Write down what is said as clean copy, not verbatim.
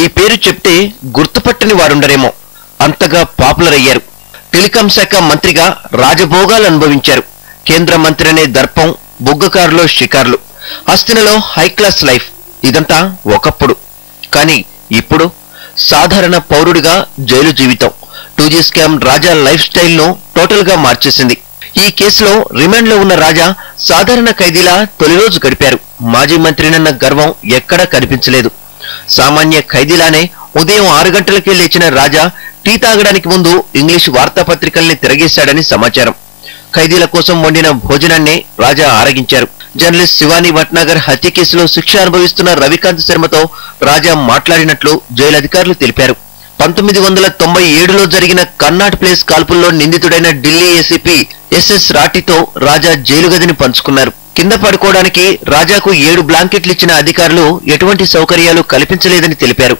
ఈ పేరు చెప్తే గుర్తుపట్టని వారుండరేమో, అంతగా పాపులర్ అయ్యారు. టెలికాం శాఖ మంత్రిగా రాజభోగాలు అనుభవించారు. కేంద్ర మంత్రి అనే దర్పం, బుగ్గకారులో షికార్లు, హస్తినలో హైక్లాస్ లైఫ్. ఇదంతా ఒకప్పుడు. కానీ ఇప్పుడు సాధారణ పౌరుడిగా జైలు జీవితం 2G స్కామ్ రాజా లైఫ్ స్టైల్ను టోటల్ గా మార్చేసింది. ఈ కేసులో రిమాండ్లో ఉన్న రాజా సాధారణ ఖైదీలా తొలి రోజు గడిపారు. మాజీ మంత్రినన్న గర్వం ఎక్కడా కనిపించలేదు. సామాన్య ఖైదీలానే ఉదయం 6 గంటలకే లేచిన రాజా టీ తాగడానికి ముందు ఇంగ్లీష్ వార్తాపత్రికల్ని తిరగేశాడని సమాచారం. ఖైదీల కోసం వండిన భోజనాన్నే రాజా ఆరగించారు. జర్నలిస్ట్ శివానీ భట్నాగర్ హత్య కేసులో శిక్ష అనుభవిస్తున్న రవికాంత్ శర్మతో రాజా మాట్లాడినట్లు జైలు అధికారులు తెలిపారు. 1997లో జరిగిన కర్నాట్ ప్లేస్ కాల్పుల్లో నిందితుడైన ఢిల్లీ ఏసీపీ ఎస్ఎస్ రాఠీతో రాజా జైలు గదిని పంచుకున్నారు. కింద పడుకోవడానికి రాజాకు 7 బ్లాంకెట్లు ఇచ్చిన అధికారులు ఎటువంటి సౌకర్యాలు కల్పించలేదని తెలిపారు.